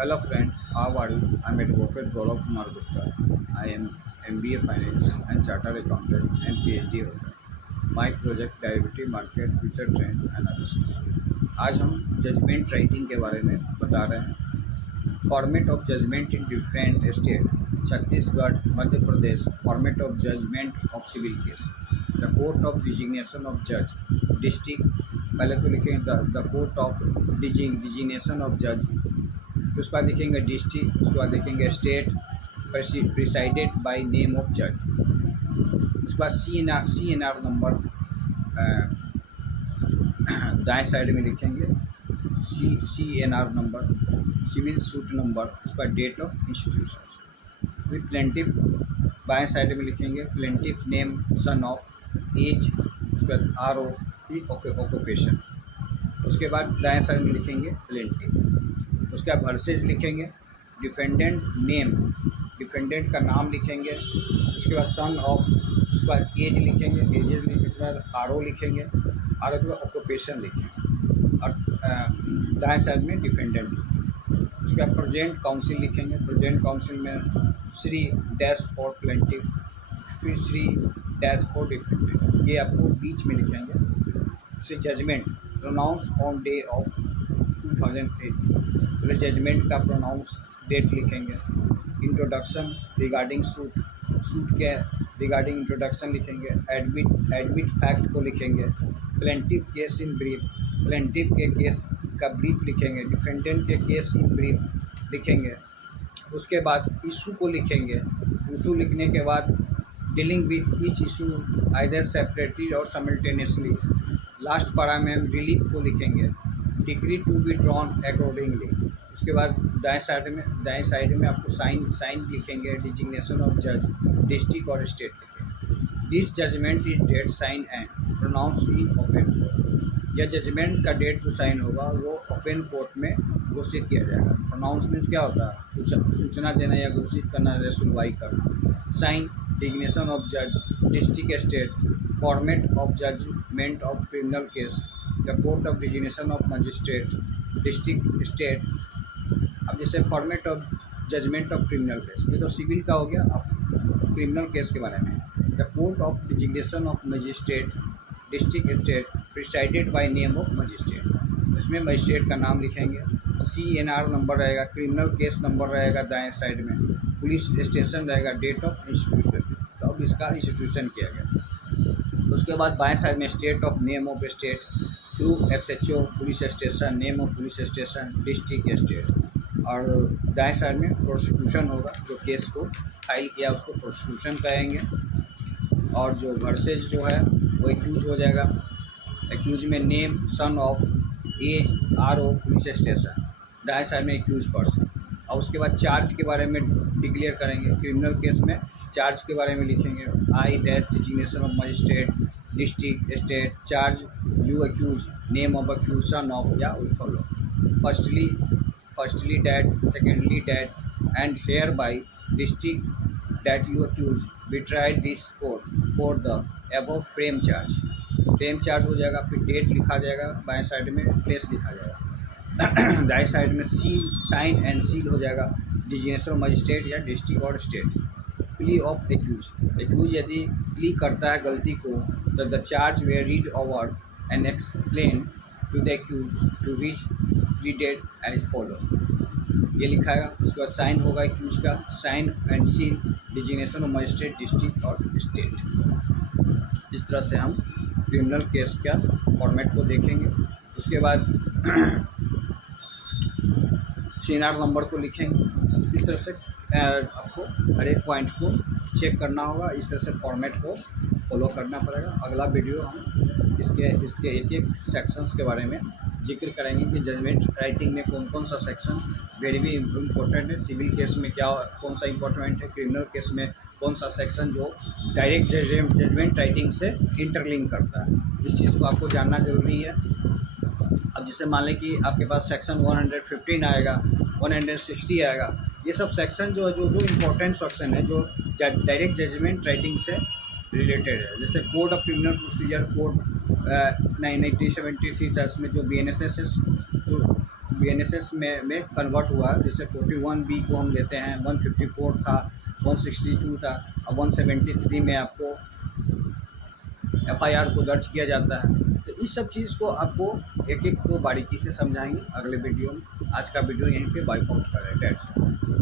Hello friend, how are you? I'm Advocate Gaurav Kumar Gupta. I am MBA Finance and Chartered Accountant and PhD holder. My project Derivative Market Future Trend Analysis. आज हम judgment writing के बारे में बता रहे हैं। Format of judgment in different state Chhattisgarh Madhya Pradesh format of judgment of civil case the court of designation of जज district पहले तो लिखेंगे the court of designation of जज, फिर उसके बाद लिखेंगे डिस्ट्रिक्ट, उसके बाद लिखेंगे state presided by name of जज, उसके बाद सी एन आर नंबर दाएं साइड में लिखेंगे C N R number, civil suit number, उसके बाद डेट ऑफ इंस्टीट्यूशन, फिर प्लेंटिफ बाएं साइड में लिखेंगे plaintiff name son of age, उसके बाद RO ऑक्यूपेशन, उसके बाद दाएं साइड में लिखेंगे प्लेंटिफ, उसके बाद वर्सेज लिखेंगे डिफेंडेंट नेम, डिफेंडेंट का नाम लिखेंगे, उसके बाद सन ऑफ, उसके बाद एज लिखेंगे, एजेस लिखने के बाद RO लिखेंगे, RO के बाद ऑक्यूपेशन लिखेंगे और दाएं साइड में डिफेंडेंट, उसके बाद प्रेजेंट काउंसिल लिखेंगे, प्रेजेंट काउंसिल में श्री डैश फॉर प्लेंटिफ, फिर श्री डैश फॉर डिफेंडेंट, ये आपको बीच में लिखेंगे। फिर judgment pronounce on day of 2008, पहले जजमेंट का प्रोनाउंस डेट लिखेंगे। इंट्रोडक्शन रिगार्डिंग सूट, सूट के रिगार्डिंग इंट्रोडक्शन लिखेंगे। एडमिट फैक्ट को लिखेंगे। Plaintiff case in brief, plaintiff के केस का ब्रीफ लिखेंगे। डिफेंडेंट के केस इन ब्रीफ लिखेंगे। उसके बाद इशू को लिखेंगे। इशू लिखने के बाद dealing with each issue either separately और साइमल्टेनियसली। लास्ट पारा में हम रिलीफ को लिखेंगे। Decree to be drawn accordingly. उसके बाद दाएं साइड में आपको साइन लिखेंगे। डिजिग्नेशन ऑफ जज डिस्ट्रिक्ट और स्टेट लिखेंगे। This judgment is date sign and pronounce in open court. यह जजमेंट का डेट जो साइन होगा वो ओपन कोर्ट में घोषित किया जाएगा। प्रोनाउंस मीन्स क्या होता है? सूचना देना या घोषित करना या सुनवाई करना। साइन डिजिग्नेशन ऑफ जज district state format of judgment of criminal case the court of designation of magistrate district state. अब जैसे format of judgment of criminal case, ये तो सिविल का हो गया। अब क्रिमिनल केस के बारे में the court of designation of magistrate district state presided by name of magistrate. इसमें मजिस्ट्रेट का नाम लिखेंगे। CNR नंबर रहेगा। क्रिमिनल केस नंबर रहेगा दाएं साइड में। पुलिस स्टेशन रहेगा। डेट ऑफ इंस्टीट्यूशन, तो अब इसका इंस्टीट्यूशन किया गया। उसके बाद बाएं साइड में state of name of state through SHO police station, name of police station district state. और दाएं साइड में प्रोसिक्यूशन होगा, जो केस को फाइल किया उसको प्रोसिक्यूशन कहेंगे। और जो वर्सेज जो है वो एक्यूज हो जाएगा। एक्यूज में name son of age RO police station, दाएं साइड में एक्यूज पर्सन। और उसके बाद चार्ज के बारे में डिक्लेयर करेंगे। क्रिमिनल केस में चार्ज के बारे में लिखेंगे। I dash designation of magistrate district state charge you accuse name of accuse son of या will follow firstly that secondly that and hereby district that you accuse be tried this court for the above frame charge हो जाएगा। फिर date लिखा जाएगा। बाएं side में place लिखा जाएगा। दाएं साइड में सील साइन एंड सील हो जाएगा। डिजिग्नेशन मजिस्ट्रेट या डिस्ट्रिक्ट और स्टेट। प्ली ऑफ एक्यूज यदि प्ली करता है गलती को, तो the charge was read over and explain to the accused to which pleaded as follow, ये लिखाएगा। उसके बाद साइन होगा एक्यूज का। Sign and seal designation of magistrate district और स्टेट। इस तरह से हम क्रिमिनल केस का फॉर्मेट को देखेंगे। उसके बाद CNR नंबर को लिखेंगे। इस तरह से आपको हर एक पॉइंट को चेक करना होगा। इस तरह से फॉर्मेट को फॉलो करना पड़ेगा। अगला वीडियो हम इसके एक एक सेक्शंस के बारे में जिक्र करेंगे कि जजमेंट राइटिंग में कौन कौन सा सेक्शन वेरी भी इम्पोर्टेंट है। सिविल केस में कौन सा इम्पोर्टेंट है। क्रिमिनल केस में कौन सा सेक्शन जो डायरेक्ट जजमेंट राइटिंग से इंटरलिंक करता है। इस चीज़ को आपको जानना जरूरी है। अब जैसे मान लें कि आपके पास सेक्शन 115 आएगा, 160 आएगा, ये सब सेक्शन जो इम्पोर्टेंट सेक्शन है जो डायरेक्ट जजमेंट राइटिंग से रिलेटेड है। जैसे code of criminal procedure code 1973 था, इसमें जो BNSS BNSS में कन्वर्ट हुआ है। जैसे 41B को हम लेते हैं, 154 था, 162 था, अब 173 में आपको FIR को दर्ज किया जाता है। तो इस सब चीज़ को आपको एक एक को बारीकी से समझाएंगे अगले वीडियो में। आज का वीडियो यहीं पे बाइक आउट कर रहे हैं।